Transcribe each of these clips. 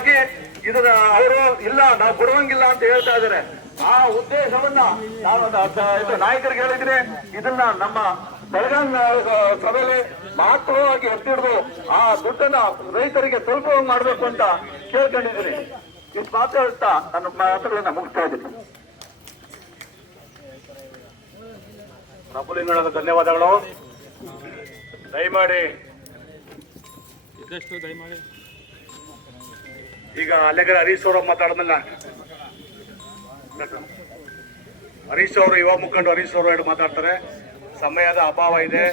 ಸಲುವಾಗಿ ಇದನ್ನ ಅವರು ಇಲ್ಲ ನಾವು ಕೊಡುವಂಗಿಲ್ಲ ಅಂತ ಹೇಳ್ತಾ ಇದ್ದಾರೆ. ಆ ಉದ್ದೇಶವನ್ನ ನಾವು ನಾಯಕರಿಗೆ ಹೇಳಿದ್ರೆ ಇದನ್ನ ನಮ್ಮ ಬೆಳಗಾವಿ ಸಭೆಯಲ್ಲಿ ಮಹತ್ವವಾಗಿ ಎತ್ತಿಡ್ದು ಆ ದುಡ್ಡನ್ನ ರೈತರಿಗೆ ತಲುಪುವಂಗ್ ಮಾಡ್ಬೇಕು ಅಂತ ಕೇಳ್ಕೊಂಡಿದ್ದೀನಿ. ಇದ್ ಮಾತ್ರ ಹೇಳ್ತಾ ನನ್ನ ಮಾತುಗಳನ್ನ ಮುಗಿಸ್ತಾ ಇದ್ದೀನಿ. ಪ್ರಫುಲಿಂಗಣದ ಧನ್ಯವಾದಗಳು. ದಯಮಾಡಿ. ಈಗ ಅಲೆಗರ ಹರೀಶ್ ಅವರು ಮಾತಾಡಿದ್ಮೇಲೆ ಹರೀಶ್ ಅವರು, ಯುವ ಮುಖಂಡ ಹರೀಶ್ ಅವರು ಎರಡು ಮಾತಾಡ್ತಾರೆ. ಸಮಯದ ಅಭಾವ ಇದೆ.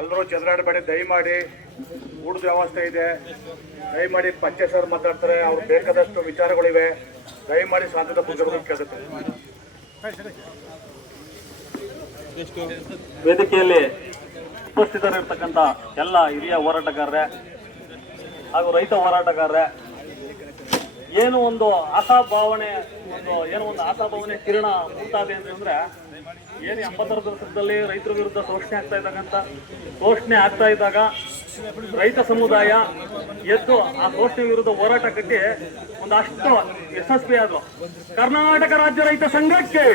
ಎಲ್ಲರೂ ಚಂದ್ರಾಡಬೇಡಿ, ದಯಮಾಡಿ. ಊಟದ ವ್ಯವಸ್ಥೆ ಇದೆ. ದಯಮಾಡಿ ಪಂಚಾಯತ್ ಅವರು ಮಾತಾಡ್ತಾರೆ. ಅವ್ರು ಬೇಕಾದಷ್ಟು ವಿಚಾರಗಳಿವೆ. ದಯಮಾಡಿ ಸ್ವಾತಂತ್ರ್ಯ ಪೂಜೆ ಕೇಳುತ್ತೆ. ವೇದಿಕೆಯಲ್ಲಿ ಉಪಸ್ಥಿತರಿರ್ತಕ್ಕಂಥ ಎಲ್ಲ ಹಿರಿಯ ಹೋರಾಟಗಾರರೇ ಹಾಗೂ ರೈತ ಹೋರಾಟಗಾರರೇ ಏನು ಒಂದು ಆಶಾಭಾವನೆ ಒಂದು ಏನು ಒಂದು ಆಶಾಭಾವನೆ ಕಿರಣ ಮೂಡ್ತಾದೆ ಅಂದ್ರೆ ಏನು ಎಂಬತ್ತರ ದಶಕದಲ್ಲಿ ರೈತರ ವಿರುದ್ಧ ಶೋಷಣೆ ಆಗ್ತಾ ಇದ್ದಾಗಂತ? ಶೋಷಣೆ ಆಗ್ತಾ ಇದ್ದಾಗ ರೈತ ಸಮುದಾಯ ಎದ್ದು ಆ ಶೋಷಣೆ ವಿರುದ್ಧ ಹೋರಾಟ ಕಟ್ಟಿ ಒಂದಷ್ಟು ಯಶಸ್ವಿ ಆದ್ರು ಕರ್ನಾಟಕ ರಾಜ್ಯ ರೈತ ಸಂಘಕ್ಕೆ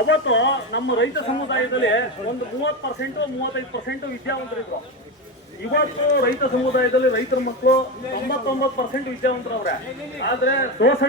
ಅವತ್ತು ನಮ್ಮ ರೈತ ಸಮುದಾಯದಲ್ಲಿ ಒಂದು ಮೂವತ್ತು ಪರ್ಸೆಂಟ್, ಮೂವತ್ತೈದು ಪರ್ಸೆಂಟ್ ವಿದ್ಯಾವಂತರಿದ್ರು. ಇವತ್ತು ರೈತ ಸಮುದಾಯದಲ್ಲಿ ರೈತರ ಮಕ್ಕಳು ತೊಂಬತ್ತೊಂಬತ್ತು ಪರ್ಸೆಂಟ್ ವಿದ್ಯಾವಂತರವ್ರೆ. ಆದ್ರೆ ಶೋಷಣೆ